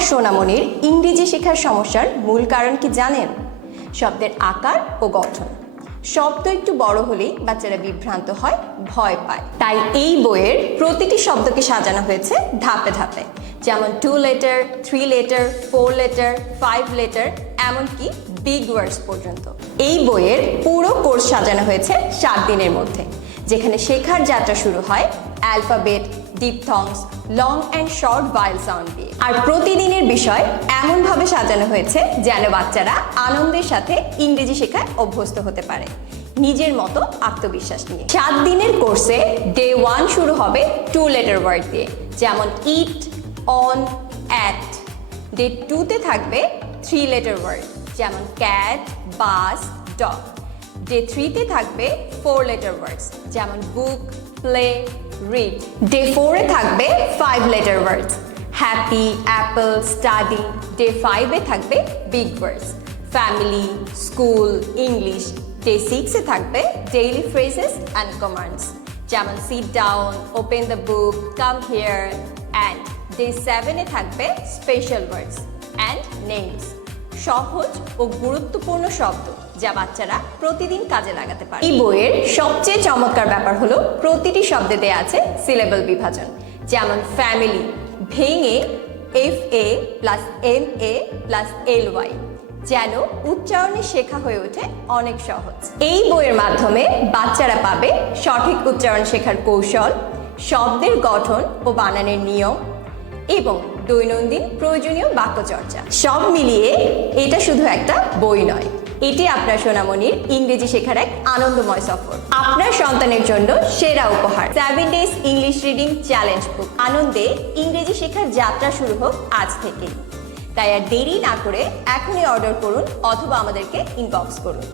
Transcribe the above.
আপনার সোনামণির ইংরেজি শেখার সমস্যার মূল কারণ কি জানেন? শব্দের আকার ও গঠন। শব্দ একটু বড় হলেই বাচ্চারা বিভ্রান্ত হয়, ভয় পায়। তাই এই বইয়ের প্রতিটি শব্দকে সাজানো হয়েছে ধাপে ধাপে, যেমন 2 লেটার, 3 লেটার, 4 লেটার, 5 লেটার, এমনকি বিগ ওয়ার্ডস পর্যন্ত। এই বইয়ের পুরো কোর্স সাজানো হয়েছে 7 দিনের মধ্যে, যেখানে শেখার যাত্রা শুরু হয় alphabet, diphthongs, long and short vowel sound দিয়ে। আর প্রতিদিনের বিষয় এমনভাবে সাজানো হয়েছে যেন বাচ্চারা আনন্দের সাথে ইংরেজি শেখায় অভ্যস্ত হতে পারে, নিজের মতো আত্মবিশ্বাস নিয়ে। 7 দিনের কোর্সে ডে 1 শুরু হবে 2 লেটার ওয়ার্ড দিয়ে, যেমন ইট, অন, অ্যাট। ডে 2-তে থাকবে 3 লেটার ওয়ার্ড, যেমন ক্যাট, বাস, ডগ। ডে 3-তে থাকবে 4 লেটার ওয়ার্ডস, যেমন বুক, প্লে, রিড। ডে 4-এ থাকবে 5 letter words, happy, apple, study. Day 5-এ থাকবে big words, family, school, English. Day 6-এ থাকবে ডেইলি ফ্রেজেস অ্যান্ড কমান্ডস, যেমন sit down, open the book, come here. And day 7-এ থাকবে স্পেশাল ওয়ার্ডস অ্যান্ড নেমস, সহজ ও গুরুত্বপূর্ণ শব্দ যা বাচ্চারা প্রতিদিন কাজে লাগাতে পারে। এই বইয়ের সবচেয়ে চমৎকার ব্যাপার হলো প্রতিটি শব্দে দেয়া আছে সিলেবল বিভাজন, যেমন ফ্যামিলি ভেঙে FA plus MA plus LY, যেন উচ্চারণে শেখা হয়ে ওঠে অনেক সহজ। এই বইয়ের মাধ্যমে বাচ্চারা পাবে সঠিক উচ্চারণ শেখার কৌশল, শব্দের গঠন ও বানানের নিয়ম এবং দৈনন্দিন প্রয়োজনীয় বাক্যচর্চা। সব মিলিয়ে এটা শুধু একটা বই নয়, এটি আপনার সোনামণির ইংরেজি শেখার এক আনন্দময় সফর। আপনার সন্তানের জন্য সেরা উপহার 7 ডেজ ইংলিশ রিডিং চ্যালেঞ্জ বুক। আনন্দে ইংরেজি শেখার যাত্রা শুরু হোক আজ থেকেই। তাই আর দেরি না করে এখনই অর্ডার করুন অথবা আমাদেরকে ইনবক্স করুন।